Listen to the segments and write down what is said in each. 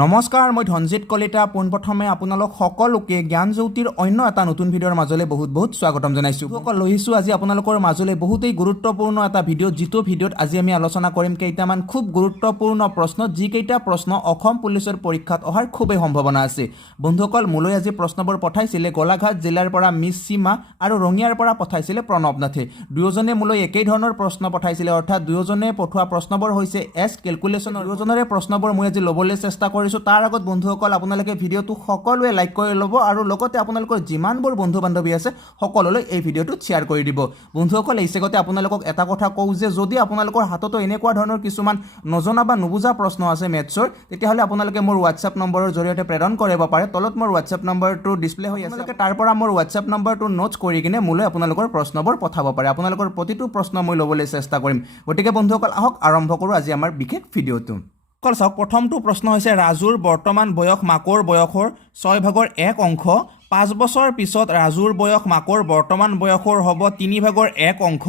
নমস্কাৰ মই ধনজিত কলিতা পোনপ্ৰথমে আপোনালোক সকলোকে জ্ঞানজ্যোতিৰ অন্য এটা নতুন ভিডিঅ'ৰ মাজলৈ বহুত স্বাগতম জনাইছোঁ। সকল লৈছোঁ আজি আপোনালোকৰ মাজলৈ বহুতেই গুৰুত্বপূৰ্ণ এটা ভিডিঅ' যিটো ভিডিঅ'ত আজি আমি আলোচনা কৰিম কেইটামান খুব গুৰুত্বপূৰ্ণ প্ৰশ্ন যিকেইটা প্ৰশ্ন অসম পুলিচৰ পৰীক্ষাত অহাৰ খুবেই সম্ভাৱনা আছে। বন্ধুসকল মোলৈ আজি প্ৰশ্নবোৰ পঠাইছিলে গোলাঘাট জিলাৰ পৰা মিছ সীমা আৰু ৰঙিয়াৰ পৰা পঠাইছিলে প্ৰণৱ নাথে। দুয়োজনে মোলৈ একেই ধৰণৰ প্ৰশ্ন পঠাইছিলে, অৰ্থাৎ দুয়োজনে পঠোৱা প্ৰশ্নবোৰ হৈছে এছ কেলকুলেশ্যনৰ। দুয়োজনৰে প্ৰশ্নবোৰ মই আজি ল'বলৈ চেষ্টা কৰিছোঁ। তাৰ আগত বন্ধুসকল আপোনালোকে ভিডিঅ'টো সকলোৱে লাইক কৰি ল'ব আৰু লগতে আপোনালোকৰ যিমানবোৰ বন্ধু বান্ধৱী আছে সকলোলৈ এই ভিডিঅ'টো শ্বেয়াৰ কৰি দিব। বন্ধুসকল এই চেগতে আপোনালোকক এটা কথা কওঁ যে যদি আপোনালোকৰ হাততো এনেকুৱা ধৰণৰ কিছুমান নজনা বা নুবুজা প্ৰশ্ন আছে মেথছৰ, তেতিয়াহ'লে আপোনালোকে মোৰ হোৱাটছএপ নম্বৰৰ জৰিয়তে প্ৰেৰণ কৰিব পাৰে। তলত মোৰ হোৱাটছএপ নম্বৰটো ডিছপ্লে হৈ আছে, আপোনালোকে তাৰ পৰা মোৰ হোৱাটছএপ নম্বৰটো নোটছ কৰি কিনে মোলৈ আপোনালোকৰ প্ৰশ্নবোৰ পঠাব পাৰে। আপোনালোকৰ প্ৰতিটো প্ৰশ্ন মই ল'বলৈ চেষ্টা কৰিম। গতিকে বন্ধুসকল আহক আৰম্ভ কৰোঁ আজি আমাৰ বিশেষ ভিডিঅ'টো। চাওক প্ৰথমটো প্ৰশ্ন হৈছে ৰাজুৰ বৰ্তমান বয়স মাকৰ বয়সৰ 6/1 অংশ। 5 বছৰ পিছত ৰাজুৰ বয়স মাকৰ বৰ্তমান বয়সৰ হ'ব 3/1 অংশ।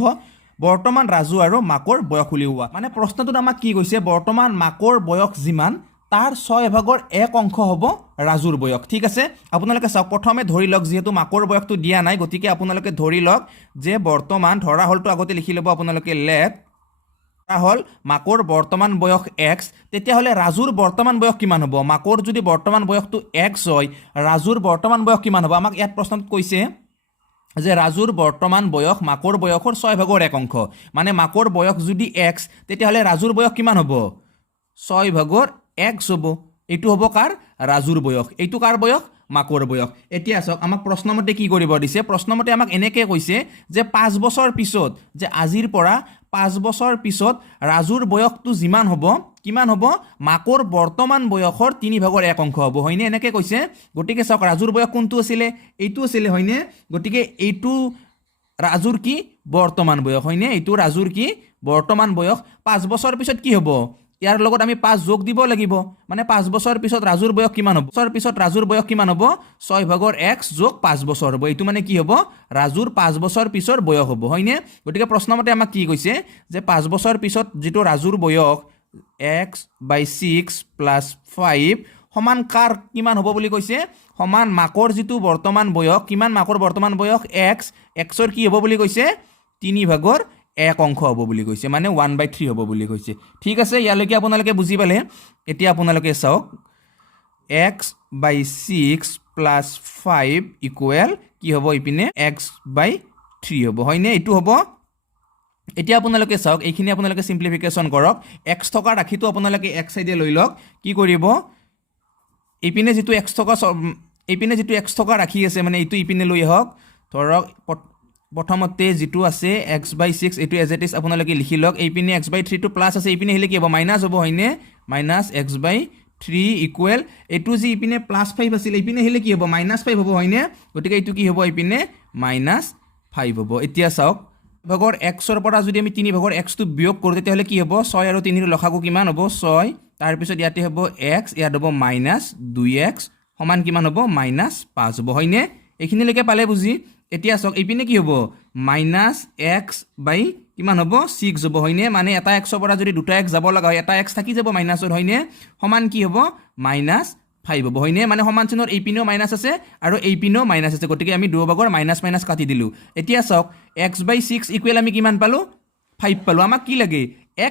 বৰ্তমান ৰাজু আৰু মাকৰ বয়স উলিওৱা। মানে প্ৰশ্নটোত আমাক কি কৈছে, বৰ্তমান মাকৰ বয়স যিমান তাৰ 6/1 অংশ হ'ব ৰাজুৰ বয়স। ঠিক আছে, আপোনালোকে চাওক প্ৰথমে ধৰি লওক, যিহেতু মাকৰ বয়সটো দিয়া নাই গতিকে আপোনালোকে ধৰি লওক যে বৰ্তমান ধৰা হ'লটো আগতে লিখি ল'ব আপোনালোকে লেট হল মাকৰ বৰ্তমান বয়স এক্স। তেতিয়াহ'লে ৰাজুৰ বৰ্তমান বয়স কিমান হ'ব? মাকৰ যদি বৰ্তমান বয়সটো এক্স হয়, ৰাজুৰ বৰ্তমান বয়স কিমান হ'ব? আমাক ইয়াত প্ৰশ্নত কৈছে যে ৰাজুৰ বৰ্তমান বয়স মাকৰ বয়সৰ 6/1 অংশ। মানে মাকৰ বয়স যদি এক্স তেতিয়াহ'লে ৰাজুৰ বয়স কিমান হ'ব? 6/x হ'ব। এইটো হ'ব কাৰ? ৰাজুৰ বয়স। এইটো কাৰ বয়স? মাকৰ বয়স। এতিয়া চাওক আমাক প্ৰশ্নমতে কি কৰিব দিছে, প্ৰশ্নমতে আমাক এনেকৈ কৈছে যে 5 বছৰ পিছত, যে আজিৰ পৰা 5 বছৰ পিছত ৰাজুৰ বয়সটো যিমান হ'ব কিমান হ'ব? মাকৰ বৰ্তমান বয়সৰ 3/1 অংশ হ'ব, হয়নে? এনেকৈ কৈছে। গতিকে চাওক ৰাজুৰ বয়স কোনটো আছিলে? এইটো আছিলে, হয়নে? গতিকে এইটো ৰাজুৰ কি? বৰ্তমান বয়স, হয়নে? এইটো ৰাজুৰ কি? বৰ্তমান বয়স। 5 বছৰ পিছত কি হ'ব? ইয়াৰ লগত আমি 5 যোগ দিব লাগিব। মানে 5 বছৰ পিছত ৰাজুৰ বয়স কিমান হ'ব? বছৰ পিছত ৰাজুৰ বয়স কিমান হ'ব? 6/x যোগ 5 বছৰ হ'ব। এইটো মানে কি হ'ব? ৰাজুৰ 5 বছৰ পিছৰ বয়স হ'ব, হয়নে? গতিকে প্ৰশ্নমতে আমাক কি কৈছে যে 5 বছৰ পিছত যিটো ৰাজুৰ বয়স x/6 + 5 সমান কাৰ কিমান হ'ব বুলি কৈছে? সমান মাকৰ যিটো বৰ্তমান বয়স, কিমান মাকৰ বৰ্তমান বয়স? এক্সৰ কি হ'ব বুলি কৈছে? 3/1 অংশ হ'ব বুলি কৈছে, মানে 1/3 হ'ব বুলি কৈছে। ঠিক আছে, ইয়ালৈকে আপোনালোকে বুজি পালে। এতিয়া আপোনালোকে চাওক x/6 + 5 = কি হ'ব? ইপিনে x/3 হ'ব, হয়নে? এইটো হ'ব। এতিয়া আপোনালোকে চাওক এইখিনি আপোনালোকে চিম্প্লিফিকেশ্যন কৰক। এক্স থকা ৰাখিটো আপোনালোকে এক চাইডে লৈ লওক। কি কৰিব? এইপিনে যিটো এক্স থকা ৰাখি আছে মানে এইটো ইপিনে লৈ আহক। ধৰক প্ৰথমতে যিটো আছে x/6 এইটো এজ ইট ইজ আপোনালোকে লিখি লওক। এইপিনে x/3টো প্লাছ আছে, এইপিনে আহিলে কি হ'ব? মাইনাছ হ'ব, হয়নে? -x/3 = এইটো যি ইপিনে +5 আছিল এইপিনে আহিলে কি হ'ব? -5 হ'ব, হয়নে? গতিকে এইটো কি হ'ব? এইপিনে -5 হ'ব। এতিয়া চাওক ভাগৰ এক্সৰ পৰা যদি আমি 3/xটো বিয়োগ কৰোঁ তেতিয়াহ'লে কি হ'ব? 6 আৰু 3ৰ লসাগু কিমান হ'ব? 6। তাৰপিছত ইয়াতে হ'ব x, ইয়াত হ'ব -2x সমান কিমান হ'ব? -5 হ'ব, হয়নে? এইখিনিলৈকে পালে বুজি। এতিয়া চাওক এইপিনে কি হ'ব? -x/ কিমান হ'ব? 6 হ'ব, হয়নে? মানে এটা এক্সৰ পৰা যদি দুটা এক্স যাব লগা হয় এটা এক্স থাকি যাব মাইনাছৰ, হয়নে? সমান কি হ'ব? -5 হ'ব, হয়নে? মানে সমান চিনৰ এইপিনেও মাইনাছ আছে আৰু এইপিনেও মাইনাছ আছে, গতিকে আমি দুয়োভাগৰ মাইনাছ কাটি দিলোঁ। এতিয়া চাওক x/6 = আমি কিমান পালোঁ? 5 পালোঁ। আমাক কি লাগে?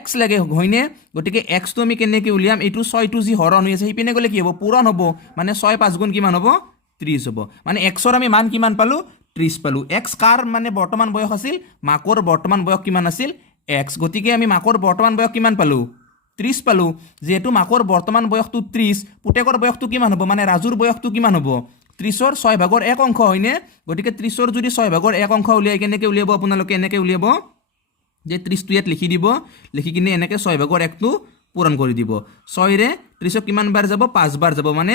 x লাগে, হয়নে? গতিকে এক্সটো আমি কেনেকৈ উলিয়াম? এইটো 6টো যি হৰণ হৈ আছে সেইপিনে গ'লে কি হ'ব? পূৰণ হ'ব। মানে 6 × 5 = কিমান হ'ব? 30 হ'ব। মানে এক্সৰ আমি মান কিমান পালোঁ? 30 পালোঁ। এক্স কাৰ মানে বৰ্তমান বয়স আছিল? মাকৰ বৰ্তমান বয়স কিমান আছিল? এক্স। গতিকে আমি মাকৰ বৰ্তমান বয়স কিমান পালোঁ? 30 পালোঁ। যিহেতু মাকৰ বৰ্তমান বয়সটো 30, পুতেকৰ বয়সটো কিমান হ'ব? মানে ৰাজুৰ বয়সটো কিমান হ'ব? 30ৰ 6/1 অংশ, হয়নে? গতিকে 30ৰ যদি 6/1 অংশ উলিয়াই কেনেকৈ উলিয়াব? আপোনালোকে এনেকৈ উলিয়াব যে 30টো ইয়াত লিখি দিব, লিখি কিনে এনেকৈ 6/1টো পূৰণ কৰি দিব। 6ৰে 30ক কিমান বাৰ যাব? 5 বাৰ যাব। মানে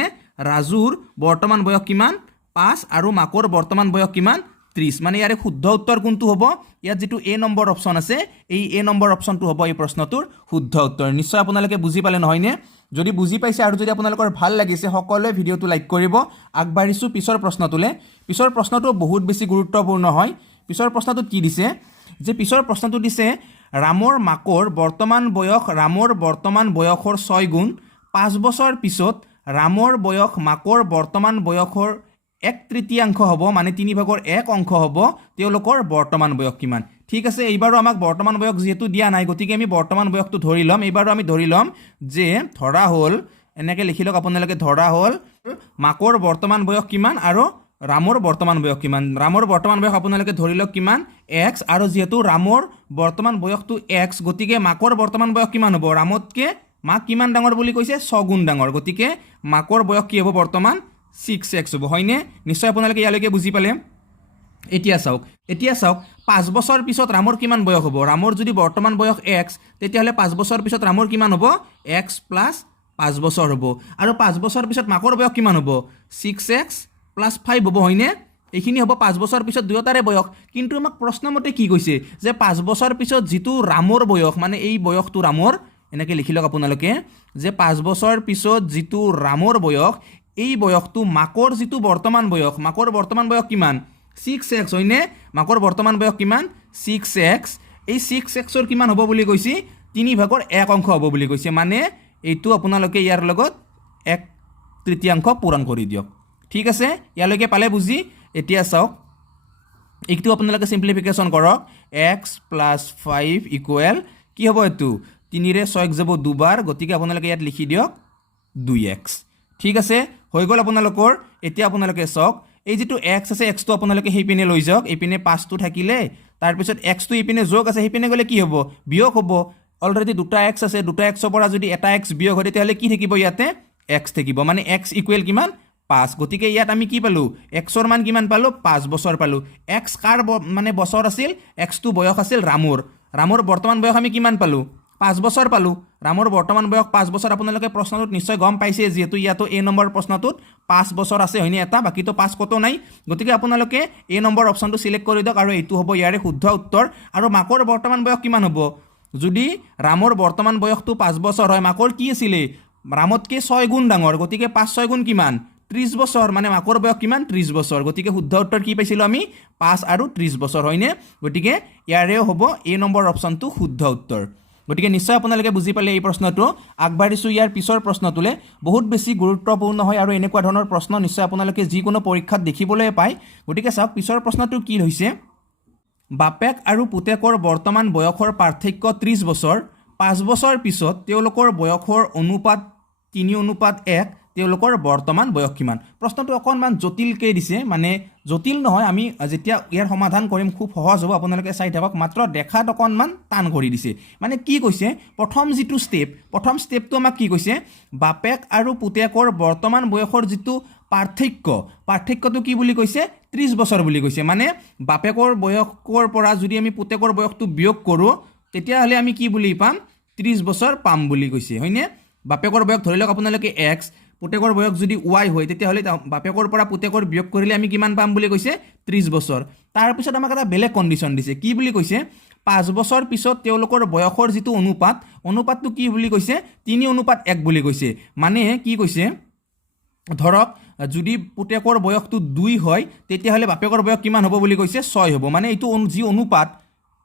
ৰাজুৰ বৰ্তমান বয়স কিমান? 5 আৰু মাকৰ বৰ্তমান বয়স কিমান? 30। মানে ইয়াৰে শুদ্ধ উত্তৰ কোনটো হ'ব? ইয়াত যিটো এ নম্বৰ অপশ্যন আছে এই এ নম্বৰ অপশ্যনটো হ'ব এই প্ৰশ্নটোৰ শুদ্ধ উত্তৰ। নিশ্চয় আপোনালোকে বুজি পালে, নহয়নে? যদি বুজি পাইছে আৰু যদি আপোনালোকৰ ভাল লাগিছে সকলোৱে ভিডিঅ'টো লাইক কৰিব। আগবাঢ়িছোঁ পিছৰ প্ৰশ্নটোলৈ। পিছৰ প্ৰশ্নটো বহুত বেছি গুৰুত্বপূৰ্ণ হয়। পিছৰ প্ৰশ্নটোত কি দিছে? যে পিছৰ প্ৰশ্নটো দিছে ৰামৰ মাকৰ বৰ্তমান বয়স ৰামৰ বৰ্তমান বয়সৰ 6 গুণ 5 বছৰ পিছত ৰামৰ বয়স মাকৰ বৰ্তমান বয়সৰ 1/3 হ'ব মানে 3/1 অংশ হ'ব তেওঁলোকৰ বৰ্তমান বয়স কিমান ঠিক আছে এইবাৰো আমাক বৰ্তমান বয়স যেহেতু দিয়া নাই গতিকে আমি বৰ্তমান বয়সটো ধৰি লম এইবাৰো আমি ধৰি লম যে ধৰা হ'ল এনেকৈ লিখি লওক আপোনালোকে ধৰা হ'ল মাকৰ বৰ্তমান বয়স কিমান আৰু ৰামৰ বৰ্তমান বয়স কিমান ৰামৰ বৰ্তমান বয়স আপোনালোকে ধৰি লওক কিমান x আৰু যেহেতু ৰামৰ বৰ্তমান বয়সটো x গতিকে মাকৰ বৰ্তমান বয়স কিমান হ'ব ৰামতকে মাক কিমান ডাঙৰ বুলি কৈছে 6 গুণ ডাঙৰ গতিকে মাকৰ বয়স কি হ'ব বৰ্তমান 6x হ'ব হয়নে নিশ্চয় আপোনালোকে ইয়ালৈকে বুজি পালে এতিয়া চাওক 5 বছৰ পিছত ৰামৰ কিমান বয়স হ'ব ৰামৰ যদি বৰ্তমান বয়স x তেতিয়াহ'লে 5 বছৰ পিছত ৰামৰ কিমান হ'ব x + 5 বছৰ হ'ব আৰু 5 বছৰ পিছত মাকৰ বয়স কিমান হ'ব 6x + 5 হ'ব হয়নে এইখিনি হ'ব 5 বছৰ পিছত দুয়োটাৰে বয়স কিন্তু আমাক প্ৰশ্নমতে কি কৈছে যে 5 বছৰ পিছত যিটো ৰামৰ বয়স মানে এই বয়সটো ৰামৰ এনেকৈ লিখি লওক আপোনালোকে যে 5 বছৰ পিছত যিটো ৰামৰ বয়স এই বয়সটো মাকৰ যিটো বৰ্তমান বয়স মাকৰ বৰ্তমান বয়স কিমান 6x হয়নে মাকৰ বৰ্তমান বয়স কিমান 6x এই 6xৰ কিমান হ'ব বুলি কৈছে 3/1 অংশ হ'ব বুলি কৈছে মানে এইটো আপোনালোকে ইয়াৰ লগত 1/3 পূৰণ কৰি দিয়ক ঠিক আছে ইয়ালৈকে পালে বুজি এতিয়া চাওক এইটো আপোনালোকে সিম্পলিফিকেশ্যন কৰক x + 5 = কি হ'ব এইটো 3 ৰে 6 যাব দুবাৰ গতিকে আপোনালোকে ইয়াত লিখি দিয়ক 2x ঠিক আছে হৈ গ'ল আপোনালোকৰ এতিয়া আপোনালোকে চাওক এই যেটো x আছে x টো আপোনালোকে সেই পিনে লৈ যাওক এই পিনে 5 টো থাকিলে তাৰ পিছত x টো এই পিনে যোগ আছে সেই পিনে গলে কি হ'ব বিয়োগ হ'ব অলৰেডি দুটা x আছে দুটা x ৰ পৰা যদি এটা x বিয়োগ হয় তেতিয়াহলে কি থাকিব ইয়াতে x থাকিব মানে x = কিমান 5 গতিকে ইয়াত আমি কি পালো x ৰ মান কিমান পালো 5 বছৰ পালো x কাৰ মানে বছৰ আছিল x টো বয়স আছিল ৰামৰ বৰ্তমান বয়স আমি কিমান পালো 5 বছৰ পালো ৰামৰ বৰ্তমান বয়স 5 বছৰ আপোনালোকে প্ৰশ্নটোত নিশ্চয় গম পাইছে যেহেতু ইয়াতো এ নম্বৰ প্ৰশ্নটোত 5 বছৰ আছে হয়নে এটা বাকিটো 5 কত নাই গতিকে আপোনালোকে এ নম্বৰ অপচনটো সিলেক্ট কৰি দিয়ক আৰু এইটো হ'ব ইয়াৰে শুদ্ধ উত্তৰ আৰু মাকৰ বৰ্তমান বয়স কিমান হ'ব যদি ৰামৰ বৰ্তমান বয়সটো 5 বছৰ হয় মাকৰ কি আছিল ৰামতকে 6 গুণ ডাঙৰ গতিকে 5 6 গুণ কিমান 30 বছৰ মানে মাকৰ বয়স কিমান 30 বছৰ গতিকে শুদ্ধ উত্তৰ কি পাইছিলো আমি 5 আৰু 30 বছৰ হয়নে গতিকে ইয়াৰেও হ'ব এ নম্বৰ অপচনটো শুদ্ধ উত্তৰ গতিকে নিশ্চয় আপোনালোকে বুজি পালে এই প্ৰশ্নটো আগবাঢ়িছো ইয়াৰ পিছৰ প্ৰশ্নটোলে বহুত বেছি গুৰুত্বপূৰ্ণ হয় আৰু এনেকুৱা ধৰণৰ প্ৰশ্ন নিশ্চয় আপোনালোকে যিকোনো পৰীক্ষাত দেখিবলৈ পায় গতিকে চাওক পিছৰ প্ৰশ্নটো কি হৈছে বাপেক আৰু পুতেকৰ বৰ্তমান বয়সৰ পাৰ্থক্য 30 বছৰ 5 বছৰ পিছত তেওঁলোকৰ বয়সৰ অনুপাত 3:1 তেওঁলোকৰ বৰ্তমান বয়স কিমান প্ৰশ্নটো অকনমান জটিলকৈ দিছে মানে জটিল নহয় আমি যেতিয়া ইয়াৰ সমাধান কৰিম খুব সহজ হ'ব আপোনালোকে চাই থাকক মাত্ৰ দেখাত অকনমান টান কৰি দিছে মানে কি কৈছে প্ৰথম যিটো প্ৰথম ষ্টেপটো আমাক কি কৈছে বাপেক আৰু পুতেকৰ বৰ্তমান বয়সৰ যিটো পাৰ্থক্যটো কি বুলি কৈছে 30 বছৰ বুলি কৈছে মানে বাপেকৰ বয়সৰ পৰা যদি আমি পুতেকৰ বয়সটো বিয়োগ কৰোঁ তেতিয়াহ'লে আমি কি বুলি পাম 30 বছৰ পাম বুলি কৈছে হয়নে বাপেকৰ বয়স ধৰি লওক আপোনালোকে x পুতেকৰ বয়স যদি y হয় তেতিয়াহ'লে বাপেকৰ পৰা পুতেকৰ বিয়োগ কৰিলে আমি কিমান পাম বুলি কৈছে 30 বছৰ তাৰ পিছত আমাক এটা বেলেগ কণ্ডিশ্যন দিছে কি বুলি কৈছে 5 বছৰ পিছত তেওঁলোকৰ বয়সৰ যিটো অনুপাতটো কি বুলি কৈছে 3:1 বুলি কৈছে মানে কি কৈছে ধৰক যদি পুতেকৰ বয়সটো 2 হয় তেতিয়াহ'লে বাপেকৰ বয়স কিমান হ'ব বুলি কৈছে 6 হ'ব মানে এইটো যি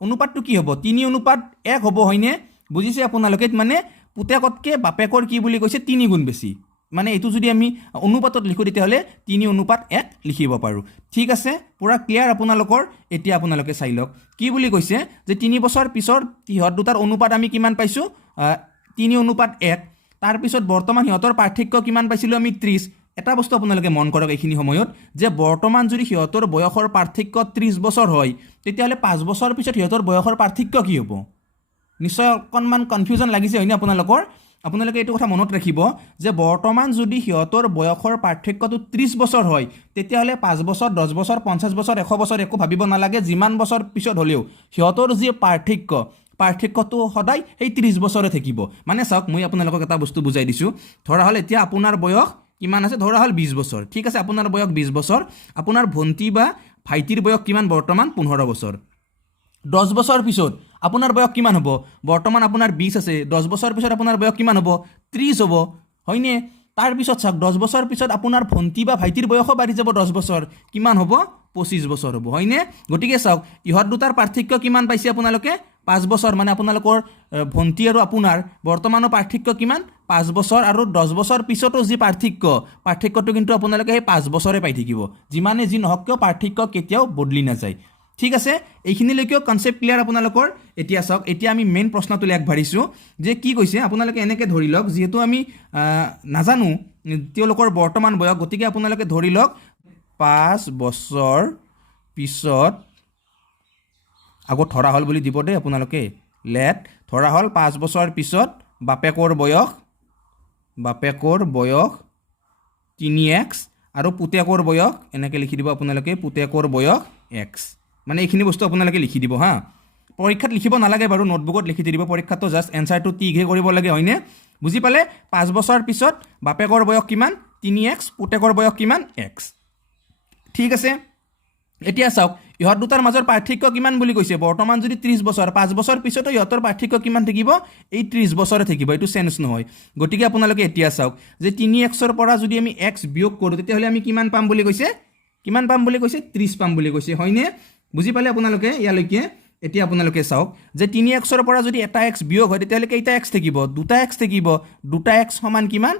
অনুপাতটো কি হ'ব 3:1 হ'ব হয়নে বুজিছে আপোনালোকে মানে পুতেকতকৈ বাপেকৰ কি বুলি কৈছে 3 গুণ বেছি মানে এইটো যদি আমি অনুপাতত লিখো তেতিয়াহ'লে 3:1 লিখিব পাৰোঁ ঠিক আছে পুৰা ক্লিয়াৰ আপোনালোকৰ এতিয়া আপোনালোকে চাই লওক কি বুলি কৈছে যে 3 বছৰ পিছৰ সিহঁত দুটাৰ অনুপাত আমি কিমান পাইছোঁ 3:1 তাৰ পিছত বৰ্তমান সিহঁতৰ পাৰ্থক্য কিমান পাইছিলোঁ আমি 30 এটা বস্তু আপোনালোকে মন কৰক এইখিনি সময়ত যে বৰ্তমান যদি সিহঁতৰ বয়সৰ পাৰ্থক্য 30 বছৰ হয় তেতিয়াহ'লে 5 বছৰ পিছত সিহঁতৰ বয়সৰ পাৰ্থক্য কি হ'ব নিশ্চয় অকণমান কনফিউজন লাগিছে হয়নে আপোনালোকে এইটো কথা মনত ৰাখিব যে বৰ্তমান যদি সিহঁতৰ বয়সৰ পাৰ্থক্যটো 30 বছৰ হয় তেতিয়াহ'লে 5 বছৰ 10 বছৰ 50 বছৰ 100 বছৰ একো ভাবিব নালাগে যিমান বছৰ পিছত হ'লেও সিহঁতৰ যি পাৰ্থক্যটো সদায় সেই 30 বছৰে থাকিব মানে চাওক মই আপোনালোকক এটা বস্তু বুজাই দিছোঁ ধৰা হ'ল এতিয়া আপোনাৰ বয়স কিমান আছে ধৰা হ'ল 20 বছৰ ঠিক আছে আপোনাৰ বয়স 20 বছৰ আপোনাৰ ভণ্টি বা ভাইটিৰ বয়স কিমান বৰ্তমান 15 বছৰ 10 বছৰ পিছত আপোনাৰ বয়স কিমান হ'ব বৰ্তমান আপোনাৰ 20 আছে 10 বছৰ পিছত আপোনাৰ বয়স কিমান হ'ব 30 হ'ব হয়নে তাৰ পিছত চাওক 10 বছৰ পিছত আপোনাৰ ভণ্টি বা ভাইটিৰ বয়সও বাঢ়ি যাব 10 বছৰ কিমান হ'ব 25 বছৰ হ'ব হয়নে গতিকে চাওক ইহত দুটাৰ পাৰ্থক্য কিমান পাইছে আপোনালোকে 5 বছৰ মানে আপোনালোকৰ ভন্টি আৰু আপোনাৰ বৰ্তমানৰ পাৰ্থক্য কিমান 5 বছৰ আৰু 10 বছৰ পিছতো যি পাৰ্থক্যটো কিন্তু আপোনালোকে সেই 5 বছৰে পাই থাকিব যিমানে যি নহওক কিয় পাৰ্থক্য কেতিয়াও বদলি নাযায় ঠিক আছে এইখিনিলৈকে কনসেপ্ট ক্লিয়াৰ আপোনালোকৰ এতিয়া চাওক এতিয়া আমি মেইন প্ৰশ্নটোলৈ আগবাঢ়িছো যে কি কৈছে আপোনালোকে এনেকৈ ধৰি লওক যেহেতু আমি নাজানো তেওঁলোকৰ বৰ্তমান বয়স গতিকে আপোনালোকে ধৰি লওক 5 বছৰ পিছত আগত ধৰা হল বুলি দিব দে আপোনালোকে লেট ধৰা হল 5 বছৰ পিছত বাপেকৰ বয়স 3x আৰু পুতেকৰ বয়স এনেকৈ লিখি দিব আপোনালোকে পুতেকৰ বয়স x মানে এইখিনি বস্তু আপোনালোকে লিখি দিব হা পৰীক্ষাত লিখিব নালাগে বাৰু নোটবুকত লিখি দিব পৰীক্ষাটো জাস্ট এনসাৰটো টিকহে কৰিব লাগে হয়নে বুজি পালে 5 বছৰ পিছত বাপেকৰ বয়স কিমান 3x পুতেকৰ বয়স কিমান x ঠিক আছে এতিয়া চাওক ইহত দুটাৰ মাজৰ পাৰ্থক্য কিমান বুলি কৈছে বৰ্তমান যদি 30 বছৰ 5 বছৰ পিছতো ইহতৰ পাৰ্থক্য কিমান থাকিব এই 30 বছৰে থাকিব এটো সেন্স নহয় গতিকে আপোনালোকে এতিয়া চাওক যে 3x ৰ পৰা যদি আমি x বিয়োগ কৰো তেতিয়াহলে আমি কিমান পাম বুলি কৈছে 30 পাম বুলি কৈছে হয়নে বুজি পালে আপোনালোকে ইয়ালৈকে এতিয়া আপোনালোকে চাওক যে 3x ৰ পৰা যদি এটা x বিয়োগ হয় তেতিয়াহলে কেইটা x থাকিব দুটা x থাকিব দুটা x সমান কিমান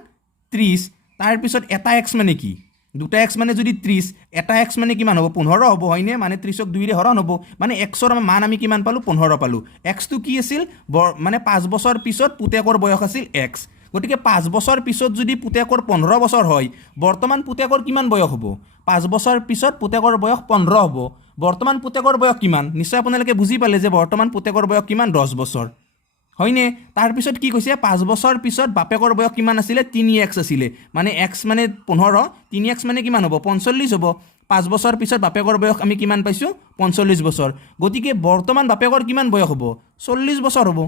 30 তাৰ পিছত এটা x মানে কি দুটা x মানে যদি 30 এটা x মানে কিমান হ'ব 15 হ'ব হয়নে মানে 30ক 2 ৰে হৰণ হ'ব মানে x ৰ মান আমি কিমান পালো 15 পালো x টো কি আছিল মানে 5 বছৰ পিছত পুতেকৰ বয়স আছিল x গতিকে 5 বছৰ পিছত যদি পুতেকৰ 15 বছৰ হয় বৰ্তমান পুতেকৰ কিমান বয়স হ'ব 5 বছৰ পিছত পুতেকৰ বয়স 15 হ'ব বৰ্তমান পুতেকৰ বয়স কিমান নিশ্চয় আপোনালোকে বুজি পালে যে বৰ্তমান পুতেকৰ বয়স কিমান 10 বছৰ হয়নে তাৰ পিছত কি কৈছে 5 বছৰ পিছত বাপেকৰ বয়স কিমান আছিল 3x আছিল মানে x মানে 15 3x মানে কিমান হ'ব 45 হ'ব 5 বছৰ পিছত বাপেকৰ বয়স আমি কিমান পাইছো 45 বছৰ গতিকে বৰ্তমান বাপেকৰ কিমান বয়স হ'ব 40 বছৰ হ'ব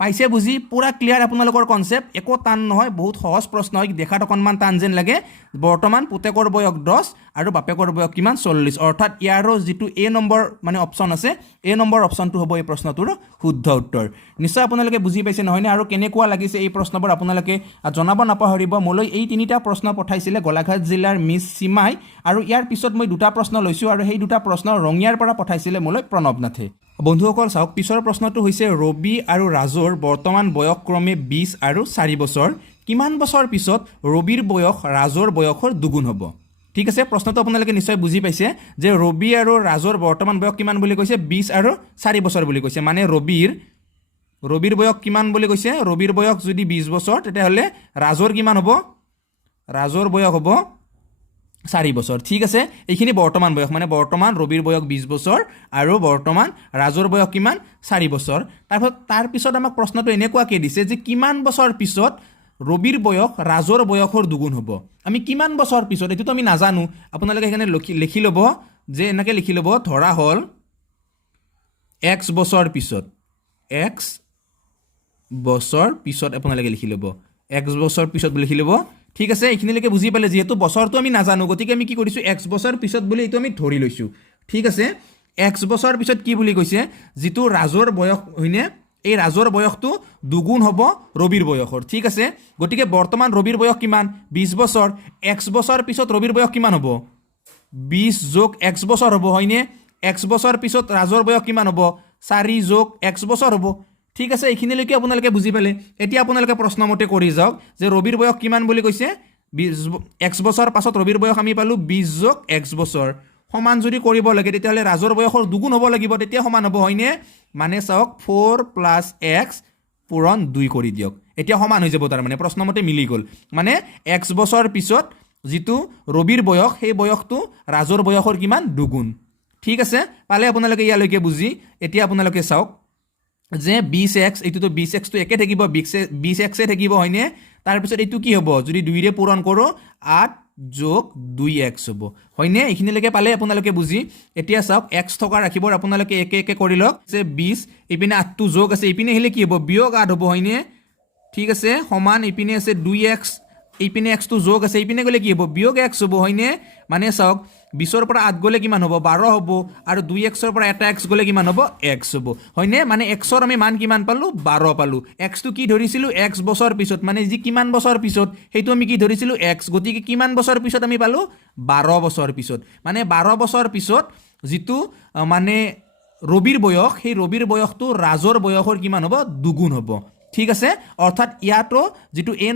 পাইছে বুজি পুৰা ক্লিয়াৰ আপোনালোকৰ কনসেপ্ট একো টান নহয় বহুত সহজ প্ৰশ্ন হয় দেখাত অকনমান টান যেন লাগে বৰ্তমান পুতেকৰ বয়স 10 আৰু বাপেকৰ বয়স কিমান 40 অৰ্থাৎ ইয়াৰো যেটো এ নম্বৰ মানে অপচন আছে এ নম্বৰ অপচনটো হ'ব এই প্ৰশ্নটোৰ শুদ্ধ উত্তৰ নিশ্চয় আপোনালোকে বুজি পাইছে নহয়নে আৰু কেনেকুৱা লাগিছে এই প্ৰশ্নবোৰ আপোনালোকে জনাব নাপাহৰিব মোলৈ এই তিনিটা প্ৰশ্ন পঠাইছিলে গোলাঘাট জিলাৰ মিছ সীমাই আৰু ইয়াৰ পিছত মই দুটা প্ৰশ্ন লৈছো আৰু সেই দুটা প্ৰশ্ন ৰঙিয়াৰ পৰা পঠাইছিলে মোলৈ প্ৰণৱ নাথে বন্ধুসকল চাওক পিছৰ প্ৰশ্নটো হৈছে ৰবি আৰু ৰাজৰ বৰ্তমান বয়স ক্ৰমে 20 আৰু 4 বছৰ কিমান বছৰ পিছত ৰবিৰ বয়স ৰাজৰ বয়সৰ দুগুণ হ'ব ঠিক আছে প্ৰশ্নটো আপোনালোকে নিশ্চয় বুজি পাইছে যে ৰবি আৰু ৰাজৰ বৰ্তমান বয়স কিমান বুলি কৈছে 20 আৰু 4 বছৰ বুলি কৈছে মানে ৰবিৰ বয়স কিমান বুলি কৈছে ৰবিৰ বয়স যদি 20 বছৰ তেতিয়াহলে ৰাজৰ কিমান হ'ব ৰাজৰ বয়স হ'ব 4 বছৰ ঠিক আছে এইখিনি বৰ্তমান বয়স মানে বৰ্তমান ৰবিৰ বয়স 20 বছৰ আৰু বৰ্তমান ৰাজৰ বয়স কিমান 4 বছৰ তাৰ পিছত আমাক প্ৰশ্নটো এনেকুৱাকৈ দিছে যে কিমান বছৰ পিছত ৰবিৰ বয়স ৰাজৰ বয়সৰ দুগুণ হ'ব আমি কিমান বছৰ পিছত এটো আমি নাজানো আপোনালোকে এখানে লিখি লব যে এনেকৈ লিখি লব ধৰা হল x বছৰ পিছত আপোনালোকে লিখি লব x বছৰ পিছত লিখি লব ঠিক আছে এইখিনিলৈকে বুজি পালে যেহেতু বছৰটো আমি নাজানো গতিকে আমি কি কৰিছো x বছৰ পিছত বুলি এটো আমি ধৰি লৈছো ঠিক আছে x বছৰ পিছত কি বুলি কৈছে যেটো ৰাজৰ বয়স হয়নে এই ৰাজৰ বয়সটো দুগুণ হ'ব ৰবিৰ বয়সৰ ঠিক আছে গতিকে বৰ্তমান ৰবিৰ বয়স কিমান 20 বছৰ x বছৰ পিছত ৰবিৰ বয়স কিমান হ'ব 20 যোগ x বছৰ হ'ব হয়নে x বছৰ পিছত ৰাজৰ বয়স কিমান হ'ব 4 যোগ x বছৰ হ'ব ঠিক আছে এইখিনিলৈকে আপোনালোকে বুজি পালে এতিয়া আপোনালোকে প্ৰশ্নমতে কৰি যাওক যে ৰবিৰ বয়স কিমান বুলি কৈছে 20 x বছৰ পাছত ৰবিৰ বয়স আমি পালো 20 যোগ x বছৰ সমান যদি কৰিব লাগে তেতিয়াহলে ৰাজৰ বয়সৰ দুগুণ হ'ব লাগিব তেতিয়া সমান হ'ব হয়নে মানে চাওক 4 + x পূৰণ 2 কৰি দিয়ক এতিয়া সমান হৈ যাব তাৰ মানে প্ৰশ্নমতে মিলি গল মানে x বছৰ পিছত যেটো ৰবিৰ বয়স সেই বয়সটো ৰাজৰ বয়সৰ কিমান দুগুণ ঠিক আছে পালে আপোনালোকে ইয়ালৈকে বুজি এতিয়া আপোনালোকে চাওক যে 20x এটোতো 20x তো একে থাকিব 20x এ থাকিব হয়নে তাৰ পিছত এটো কি হ'ব যদি 2 ৰে পূৰণ কৰো 8 যোগ 2x হ'ব হয়নে এইখিনিলৈকে পালে আপোনালোকে বুজি এতিয়া চাওক x থকা ৰাখিবৰ আপোনালোকে একে কৰি লওক যে 20 ইপিনে 8 টো যোগ আছে ইপিনে হেলে কি হ'ব বিয়োগ 8 হ'ব হয়নে ঠিক আছে সমান ইপিনে আছে 2x ইপিনে x টো যোগ আছে ইপিনে গলে কি হ'ব বিয়োগ x হ'ব হয়নে মানে চাওক 20ৰ পৰা 8 গ'লে কিমান হ'ব 12 হ'ব আৰু 2x ৰ পৰা এটা x গ'লে কিমান হ'ব x হ'ব হয়নে মানে x ৰ আমি মান কিমান পালো 12 পালো x টো কি ধৰিছিলো x বছৰ পিছত মানে যি কিমান বছৰ পিছত হেতু আমি কি ধৰিছিলো x গতিকে কিমান বছৰ পিছত আমি পালো 12 বছৰ পিছত মানে 12 বছৰ পিছত যিটো মানে ৰবিৰ বয়স সেই ৰবিৰ বয়সটো ৰাজৰ বয়সৰ কিমান হ'ব দুগুণ হ'ব ঠিক আছে অৰ্থাৎ ইয়াতো যেটো এ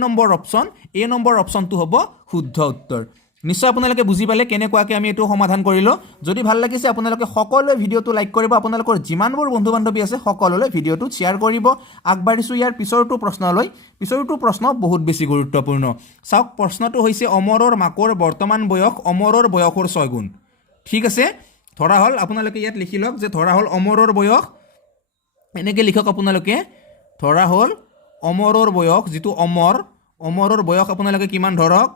নম্বৰ অপচনটো হ'ব শুদ্ধ উত্তৰ নিশ্চয় আপোনালোকে বুজি পালে কেনেকুৱাকৈ আমি এটো সমাধান কৰিলো যদি ভাল লাগিছে আপোনালোকে সকলোৱে ভিডিওটো লাইক কৰিব আপোনালোকৰ যিমানবোৰ বন্ধু বান্ধৱী আছে সকলোলৈ ভিডিওটো শ্বেয়াৰ কৰিব আগবাঢ়িছো ইয়াৰ পিছৰটো প্ৰশ্নলৈ পিছৰটো প্ৰশ্ন বহুত বেছি গুৰুত্বপূৰ্ণ চাওক প্ৰশ্নটো হৈছে অমৰৰ মাকৰ বৰ্তমান বয়স অমৰৰ বয়সৰ 6 গুণ ঠিক আছে ধৰা হল আপোনালোকে ইয়াত লিখি লওক যে ধৰা হল অমৰৰ বয়স এনেকৈ লিখক আপোনালোকে ধৰা হল অমৰৰ বয়স যেটো অমৰৰ বয়স আপোনালোকে কিমান ধৰক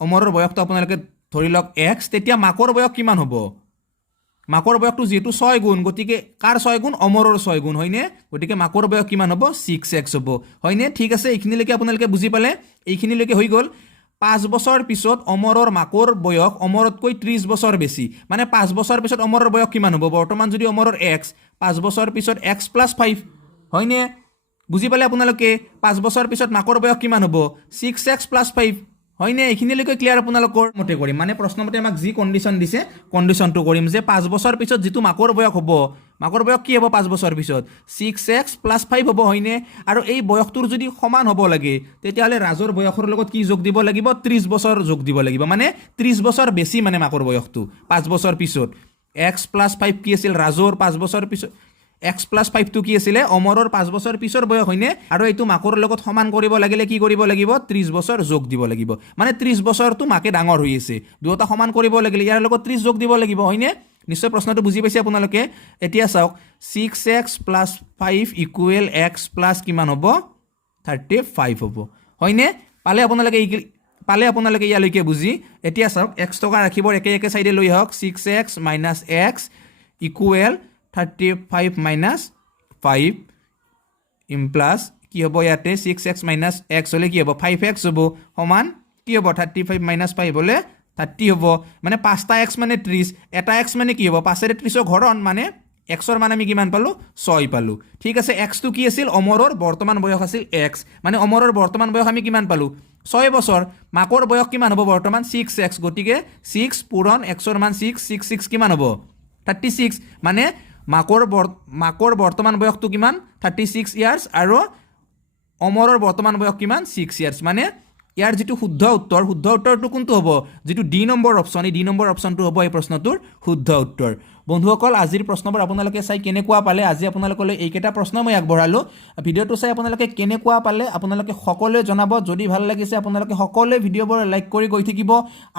অমৰৰ বয়সটো আপোনালোকে ধৰি লওক x তেতিয়া মাকৰ বয়স কিমান হ'ব মাকৰ বয়সটো যেটো 6 গুণ গতিকে কাৰ 6 গুণ অমৰৰ 6 গুণ হয়নে গতিকে মাকৰ বয়স কিমান হ'ব 6x হ'ব হয়নে ঠিক আছে এইখিনিলৈকে আপোনালোকে বুজি পালে এইখিনিলৈকে হৈ গ'ল 5 বছৰ পিছত অমৰৰ মাকৰ বয়স অমৰতকৈ 30 বছৰ বেছি মানে 5 বছৰ পিছত অমৰৰ বয়স কিমান হ'ব বৰ্তমান যদি অমৰৰ x 5 বছৰ পিছত x + 5 হয়নে বুজি পালে আপোনালোকে 5 বছৰ পিছত মাকৰ বয়স কিমান হ'ব 6x + 5 হয়নে এইখিনিলৈকে ক্লিয়াৰ আপোনালোকৰ মতে কৰিম মানে প্ৰশ্নমতে আমাক যি কন্ডিশন দিছে কন্ডিশনটো কৰিম যে 5 বছৰ পিছত যেটো মাকৰ বয়স হ'ব মাকৰ বয়স কি হ'ব 5 বছৰ পিছত 6x + 5 হ'ব হয়নে আৰু এই বয়সটোৰ যদি সমান হ'ব লাগে তেতিয়াহলে ৰাজৰ বয়সৰ লগত কি যোগ দিব লাগিব 30 বছৰ যোগ দিব লাগিব মানে 30 বছৰ বেছি মানে মাকৰ বয়সটো 5 বছৰ পিছত x + 5 কি আছিল ৰাজৰ 5 বছৰ পিছত x + 5 টো কি আছিলে অমৰৰ 5 বছৰ পিছৰ বয়স হয়নে আৰু এইটো মাকৰ লগত সমান কৰিব লাগিলে কি কৰিব লাগিব 30 বছৰ যোগ দিব লাগিব মানে 30 বছৰটো মাকে ডাঙৰ হৈ আছে দুটা সমান কৰিব লাগিলে ইয়াৰ লগত 30 যোগ দিব লাগিব হয়নে নিশ্চয় প্ৰশ্নটো বুজি পাইছে আপোনালোকে এতিয়া চাওক 6x + 5 = x + কিমান হ'ব 35 হ'ব হয়নে পালে আপোনালোকে ইয়ালৈকে বুজি এতিয়া চাওক x টকা ৰাখিবৰ একে সাইডে লৈ আহক 6x - x = 35 - 5 প্লাস কি হ'ব ইয়াতে 6x - x হলে কি হ'ব 5x হ'ব সমান কি হ'ব 35 - 5 হলে 30 হ'ব মানে 5টা x মানে 30 এটা x মানে কি হ'ব 5 ৰে 30 ঘৰণ মানে x ৰ মান আমি কিমান পালো 6 পালো ঠিক আছে x টো কি আছিল অমৰৰ বৰ্তমান বয়স আছিল x মানে অমৰৰ বৰ্তমান বয়স আমি কিমান পালো 6 বছৰ মাকৰ বয়স কিমান হ'ব বৰ্তমান 6x গতিকে 6 পূৰণ x ৰ মান 6 কিমান হ'ব 36 মানে মাকৰ বৰ্তমান বয়সটো কিমান 36 ইয়াৰ্স আৰু অমৰৰ বৰ্তমান বয়স কিমান 6 ইয়াৰ্স মানে ইয়াৰ যেটো শুদ্ধ উত্তৰটো কোনটো হ'ব যেটো ডি নম্বৰ অপচন এই ডি নম্বৰ অপচনটো হ'ব এই প্ৰশ্নটোৰ শুদ্ধ উত্তৰ বন্ধুসকল আজিৰ প্ৰশ্নবোৰ আপোনালোকে চাই কেনেকুৱা পালে আজি আপোনালোকলৈ এইকেইটা প্ৰশ্ন মই আগবঢ়ালো ভিডিওটো চাই আপোনালোকে কেনেকুৱা পালে আপোনালোকে সকলোৱে জনাব যদি ভাল লাগিছে আপোনালোকে সকলোৱে ভিডিওবোৰ লাইক কৰি গৈ থাকিব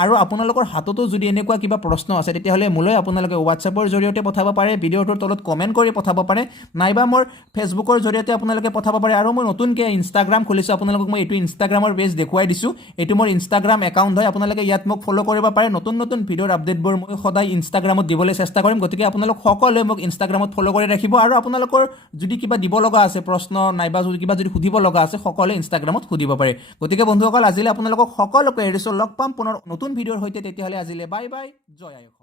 আৰু আপোনালোকৰ হাততো যদি এনেকুৱা কিবা প্ৰশ্ন আছে তেতিয়াহলে মোলৈ আপোনালোকে WhatsAppৰ জৰিয়তে পঠাব পাৰে ভিডিওটোৰ তলত কমেন্ট কৰি পঠাব পাৰে নাইবা মোৰ ফেচবুকৰ জৰিয়তে আপোনালোকে পঠাব পাৰে আৰু মই নতুনকৈ ইনষ্টাগ্ৰাম খুলিছো আপোনালোকক মই এইটো ইনষ্টাগ্ৰামৰ পেজ দেখুৱাই দিছো এইটো মোৰ ইনষ্টাগ্ৰাম একাউণ্ট হয় আপোনালোকে ইয়াত মোক ফলো কৰিব পাৰে নতুন ভিডিওৰ আপডেটবোৰ মই সদায় ইনষ্টাগ্ৰামত দিবলৈ চেষ্টা কৰিম গতিকে আপোনালোক সকলোৱে মোক ইনষ্টাগ্ৰামত ফলো কৰি ৰাখিব আৰু আপোনালোকৰ যদি কিবা দিব লগা আছে প্ৰশ্ন নাইবা যদি কিবা সুধিব লগা আছে সকলোৱে ইনষ্টাগ্ৰামত সুধিব পাৰে গতিকে বন্ধুসকল আজিলৈ আপোনালোকক সকলোকে এৰিছো লগ পাম পুনৰ নতুন ভিডিওৰ সৈতে তেতিয়াহলে আজিলৈ বাই বাই জয় আই অসম